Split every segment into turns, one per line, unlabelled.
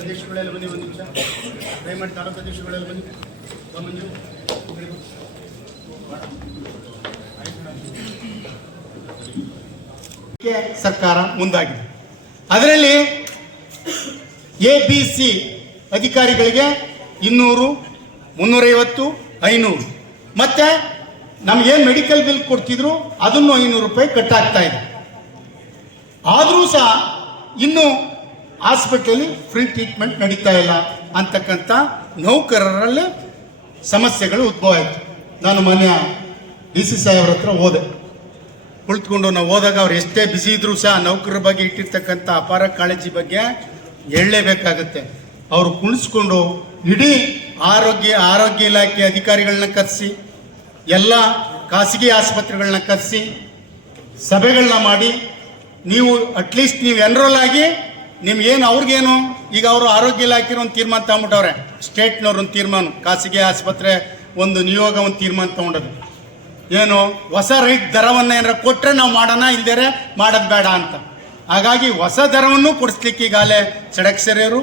ಅಧ್ಯಕ್ಷಗಳೆಲ್ಲ ಬನ್ನಿ ಒಂದು ನಿಮಿಷ. ದಯಮಾಡಿ ತಾಲೂಕು ಅಧ್ಯಕ್ಷಗಳೆಲ್ಲ ಬನ್ನಿ. ಒಂದು ಸರ್ಕಾರ ಮುಂದಾಗಿದೆ. ಅದರಲ್ಲಿ ಎ, ಬಿ, ಸಿ ಅಧಿಕಾರಿಗಳಿಗೆ ಇನ್ನೂರು, ಮುನ್ನೂರೈವತ್ತು, ಐನೂರು. ಮತ್ತೆ ನಮ್ಗೇನು ಮೆಡಿಕಲ್ ಬಿಲ್ ಕೊಡ್ತಿದ್ರು ಅದನ್ನು ಐನೂರು ರೂಪಾಯಿ ಕಟ್ಟಾಗ್ತಾ ಇದೆ. ಆದರೂ ಸಹ ಇನ್ನು ಹಾಸ್ಪಿಟಲಲ್ಲಿ ಫ್ರೀ ಟ್ರೀಟ್ಮೆಂಟ್ ನಡೀತಾ ಇಲ್ಲ ಅಂತಕ್ಕಂಥ ನೌಕರರಲ್ಲಿ ಸಮಸ್ಯೆಗಳು ಉದ್ಭವ ಆಯಿತು. ನಾನು ಮೊನ್ನೆ ಡಿ ಸಿ ಸಾಹೇಬ್ರ ಹತ್ರ ಹೋದೆ. ಕುಳಿತುಕೊಂಡು ನಾವು ಹೋದಾಗ ಅವ್ರು ಎಷ್ಟೇ ಬಿಸಿ ಇದ್ರೂ ಸಹ ನೌಕರರ ಬಗ್ಗೆ ಇಟ್ಟಿರ್ತಕ್ಕಂಥ ಅಪಾರ ಕಾಳಜಿ ಬಗ್ಗೆ ಹೇಳಲೇಬೇಕಾಗತ್ತೆ. ಅವರು ಕುಣಿಸ್ಕೊಂಡು ಇಡೀ ಆರೋಗ್ಯ ಆರೋಗ್ಯ ಇಲಾಖೆ ಅಧಿಕಾರಿಗಳನ್ನ ಕರೆಸಿ, ಎಲ್ಲ ಖಾಸಗಿ ಆಸ್ಪತ್ರೆಗಳನ್ನ ಕರೆಸಿ, ಸಭೆಗಳನ್ನ ಮಾಡಿ, ನೀವು ಅಟ್ಲೀಸ್ಟ್ ನೀವು ಎನ್ರೋಲ್ ಆಗಿ ನಿಮ್ಗೇನು ಅವ್ರಿಗೇನು? ಈಗ ಅವರು ಆರೋಗ್ಯ ಇಲಾಖೆ ಒಂದು ತೀರ್ಮಾನ ತಗೊಂಬಿಟ್ಟವ್ರೆ ಸ್ಟೇಟ್ನವ್ರ ಒಂದು ತೀರ್ಮಾನ. ಖಾಸಗಿ ಆಸ್ಪತ್ರೆ ಒಂದು ನಿಯೋಗ ಒಂದು ತೀರ್ಮಾನ ತಗೊಂಡದು ಏನು? ಹೊಸ ರೈಟ್ ದರವನ್ನು ಏನಾರ ಕೊಟ್ಟರೆ ನಾವು ಮಾಡೋಣ ಇಲ್ದೇರೆ ಮಾಡೋದು ಬೇಡ ಅಂತ. ಹಾಗಾಗಿ ಹೊಸ ದರವನ್ನು ಕೊಡಿಸ್ಲಿಕ್ಕೆ ಈಗಾಗಲೇ ಷಡಕ್ಷರಿಯರು,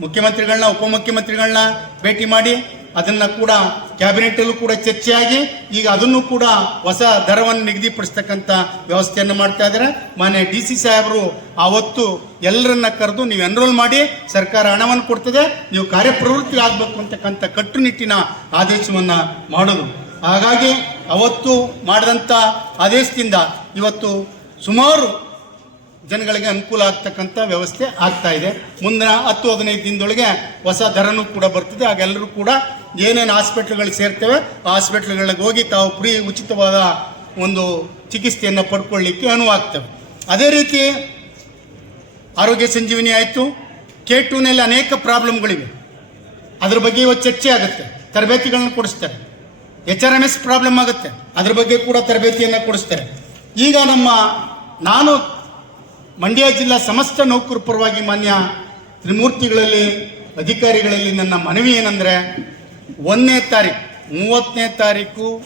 ಮುಖ್ಯಮಂತ್ರಿಗಳನ್ನ, ಉಪಮುಖ್ಯಮಂತ್ರಿಗಳನ್ನ ಭೇಟಿ ಮಾಡಿ ಅದನ್ನ ಕೂಡ ಕ್ಯಾಬಿನೆಟಲ್ಲೂ ಕೂಡ ಚರ್ಚೆಯಾಗಿ ಈಗ ಅದನ್ನು ಕೂಡ ಹೊಸ ದರವನ್ನು ನಿಗದಿಪಡಿಸ್ತಕ್ಕಂಥ ವ್ಯವಸ್ಥೆಯನ್ನು ಮಾಡ್ತಾ ಇದ್ದಾರೆ. ಮಾನ್ಯ ಡಿ ಸಿ ಸಾಹೇಬರು ಆವತ್ತು ಎಲ್ಲರನ್ನ ಕರೆದು ನೀವು ಎನ್ರೋಲ್ ಮಾಡಿ ಸರ್ಕಾರ ಹಣವನ್ನು ಕೊಡ್ತದೆ, ನೀವು ಕಾರ್ಯಪ್ರವೃತ್ತಿ ಆಗಬೇಕು ಅಂತಕ್ಕಂಥ ಕಟ್ಟುನಿಟ್ಟಿನ ಆದೇಶವನ್ನು ಮಾಡೋದು. ಹಾಗಾಗಿ ಅವತ್ತು ಮಾಡಿದಂಥ ಆದೇಶದಿಂದ ಇವತ್ತು ಸುಮಾರು ಜನಗಳಿಗೆ ಅನುಕೂಲ ಆಗ್ತಕ್ಕಂಥ ವ್ಯವಸ್ಥೆ ಆಗ್ತಾ ಇದೆ. ಮುಂದಿನ ಹತ್ತು ಹದಿನೈದು ದಿನದೊಳಗೆ ಹೊಸ ದರನೂ ಕೂಡ ಬರ್ತದೆ ಆಗೆಲ್ಲರೂ ಕೂಡ ಏನೇನು ಹಾಸ್ಪಿಟ್ಲ್ಗಳಿಗೆ ಸೇರ್ತೇವೆ ಹಾಸ್ಪಿಟ್ಲ್ಗಳಿಗೆ ಹೋಗಿ ತಾವು ಫ್ರೀ ಉಚಿತವಾದ ಒಂದು ಚಿಕಿತ್ಸೆಯನ್ನು ಪಡ್ಕೊಳ್ಳಿಕ್ಕೆ ಅನುವಾಗ್ತವೆ. ಅದೇ ರೀತಿ ಆರೋಗ್ಯ ಸಂಜೀವಿನಿ ಆಯಿತು. ಕೆ ಟೂನಲ್ಲಿ ಅನೇಕ ಪ್ರಾಬ್ಲಮ್ಗಳಿವೆ. ಅದ್ರ ಬಗ್ಗೆ ಇವತ್ತು ಚರ್ಚೆ ಆಗುತ್ತೆ. ತರಬೇತಿಗಳನ್ನ ಕೊಡಿಸ್ತಾರೆ. H R M S problem ಆಗುತ್ತೆ. ಅದ್ರ ಬಗ್ಗೆ ಕೂಡ ತರಬೇತಿಯನ್ನು ಕೊಡಿಸ್ತಾರೆ. ಈಗ ನಮ್ಮ ನಾನು ಮಂಡ್ಯ ಜಿಲ್ಲಾ ಸಮಸ್ತ ನೌಕರ ಪರವಾಗಿ ಮಾನ್ಯ ತ್ರಿಮೂರ್ತಿಗಳಲ್ಲಿ, ಅಧಿಕಾರಿಗಳಲ್ಲಿ ನನ್ನ ಮನವಿ ಏನಂದರೆ ಒಂದನೇ ತಾರೀಕು, ಮೂವತ್ತನೇ ತಾರೀಕು,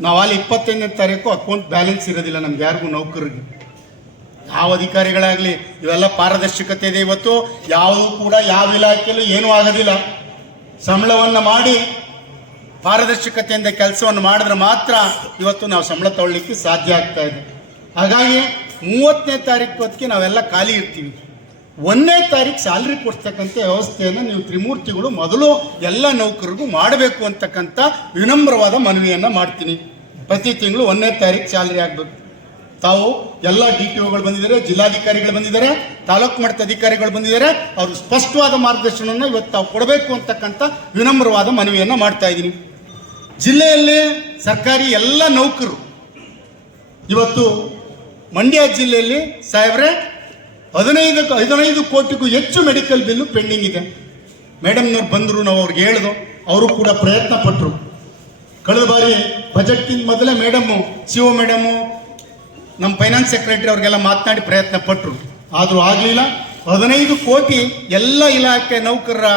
ನಾವು ಅಲ್ಲಿ ಇಪ್ಪತ್ತೈದನೇ ತಾರೀಕು ಅಕೌಂಟ್ ಬ್ಯಾಲೆನ್ಸ್ ಇರೋದಿಲ್ಲ ನಮ್ಗೆ ಯಾರಿಗೂ ನೌಕರರಿಗೆ. ಯಾವ ಅಧಿಕಾರಿಗಳಾಗಲಿ, ಇವೆಲ್ಲ ಪಾರದರ್ಶಕತೆ ಇದೆ ಇವತ್ತು, ಯಾವುದೂ ಕೂಡ ಯಾವ ಇಲಾಖೆಯಲ್ಲೂ ಏನೂ ಆಗೋದಿಲ್ಲ. ಸಂಬಳವನ್ನು ಮಾಡಿ, ಪಾರದರ್ಶಕತೆಯಿಂದ ಕೆಲಸವನ್ನು ಮಾಡಿದ್ರೆ ಮಾತ್ರ ಇವತ್ತು ನಾವು ಸಂಬಳ ತಗೊಳ್ಳಿಕ್ಕೆ ಸಾಧ್ಯ ಆಗ್ತಾ ಇದೆ. ಹಾಗಾಗಿ, ಮೂವತ್ತನೇ ತಾರೀಕು ಹೊತ್ತಿಗೆ ನಾವೆಲ್ಲ ಖಾಲಿ ಇರ್ತೀವಿ. ಒಂದನೇ ತಾರೀಕು ಸ್ಯಾಲ್ರಿ ಕೊಡ್ತಕ್ಕಂಥ ವ್ಯವಸ್ಥೆಯನ್ನು ನೀವು ತ್ರಿಮೂರ್ತಿಗಳು ಮೊದಲು ಎಲ್ಲ ನೌಕರರಿಗೂ ಮಾಡಬೇಕು ಅಂತಕ್ಕಂಥ ವಿನಮ್ರವಾದ ಮನವಿಯನ್ನು ಮಾಡ್ತೀನಿ. ಪ್ರತಿ ತಿಂಗಳು ಒಂದನೇ ತಾರೀಕು ಸ್ಯಾಲ್ರಿ ಆಗಬೇಕು. ತಾವು ಎಲ್ಲ ಡಿ ಟಿ ಒಗಳು ಬಂದಿದ್ದಾರೆ, ಜಿಲ್ಲಾಧಿಕಾರಿಗಳು ಬಂದಿದ್ದಾರೆ, ತಾಲೂಕು ಮಟ್ಟದ ಅಧಿಕಾರಿಗಳು ಬಂದಿದ್ದಾರೆ. ಅವರು ಸ್ಪಷ್ಟವಾದ ಮಾರ್ಗದರ್ಶನವನ್ನು ಇವತ್ತು ತಾವು ಕೊಡಬೇಕು ಅಂತಕ್ಕಂಥ ವಿನಮ್ರವಾದ ಮನವಿಯನ್ನು ಮಾಡ್ತಾ ಇದ್ದೀನಿ. ಜಿಲ್ಲೆಯಲ್ಲಿ ಸರ್ಕಾರಿ ಎಲ್ಲ ನೌಕರರು, ಇವತ್ತು ಮಂಡ್ಯ ಜಿಲ್ಲೆಯಲ್ಲಿ ಸಾಹೇಬ್ರೆ ಹದಿನೈದು ಹದಿನೈದು ಕೋಟಿಗೂ ಹೆಚ್ಚು ಮೆಡಿಕಲ್ ಬಿಲ್ಲು ಪೆಂಡಿಂಗ್ ಇದೆ. ಮೇಡಮ್ನವ್ರು ಬಂದರು, ನಾವು ಅವ್ರಿಗೆ ಹೇಳಿದ್ರು ಅವರು ಕೂಡ ಪ್ರಯತ್ನ ಪಟ್ಟರು ಕಳೆದ ಬಾರಿ ಬಜೆಟ್ಗಿಂತ ಮೊದಲೇ ಮೇಡಮ್ಮು, ಸಿ ಒ ಮೇಡಮು ನಮ್ಮ ಫೈನಾನ್ಸ್ ಸೆಕ್ರೆಟರಿ ಅವ್ರಿಗೆಲ್ಲ ಮಾತನಾಡಿ ಪ್ರಯತ್ನ ಪಟ್ಟರು ಆದರೂ ಆಗಲಿಲ್ಲ. ಹದಿನೈದು ಕೋಟಿ ಎಲ್ಲ ಇಲಾಖೆ ನೌಕರರ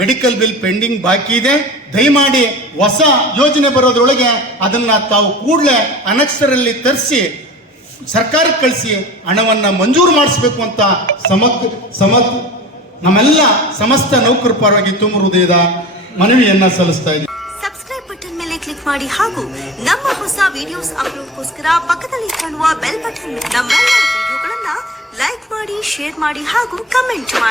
ಮೆಡಿಕಲ್ ಬಿಲ್ ಪೆಂಡಿಂಗ್ ಬಾಕಿ ಇದೆ. ದಯಮಾಡಿ ಹೊಸ ಯೋಜನೆ ಬರೋದ್ರೊಳಗೆ ಅದನ್ನು ತಾವು ಕೂಡಲೇ ಅನಕ್ಷರಲ್ಲಿ ತರಿಸಿ ಸರ್ಕಾರಕ್ಕೆ ಕಳಿಸಿ ಹಣವನ್ನು ಮಂಜೂರು ಮಾಡಿಸ್ಬೇಕು ಅಂತ ಸಮತ್ ಸಮತ್ ನಮ್ಮೆಲ್ಲ ಸಮಸ್ತ ನೌಕರ ಪರವಾಗಿ ತುಂಬ ಹೃದಯದ ಮನವಿಯನ್ನ ಸಲ್ಲಿಸ್ತಾ ಇದ್ದೀನಿ.
ಸಬ್ಸ್ಕ್ರೈಬ್ ಬಟನ್ ಮೇಲೆ ಕ್ಲಿಕ್ ಮಾಡಿ ಹಾಗೂ ನಮ್ಮ ಹೊಸ ವಿಡಿಯೋಸ್ ಅಪ್ಲೋಡ್ಗೋಸ್ಕರ ಪಕ್ಕದಲ್ಲಿ ಕಾಣುವ ಬೆಲ್ ಬಟನ್ ನಮ್ಮೆಲ್ಲ ವಿಡಿಯೋಗಳನ್ನ ಲೈಕ್ ಮಾಡಿ ಶೇರ್ ಮಾಡಿ ಹಾಗೂ ಕಮೆಂಟ್ ಮಾಡಿ.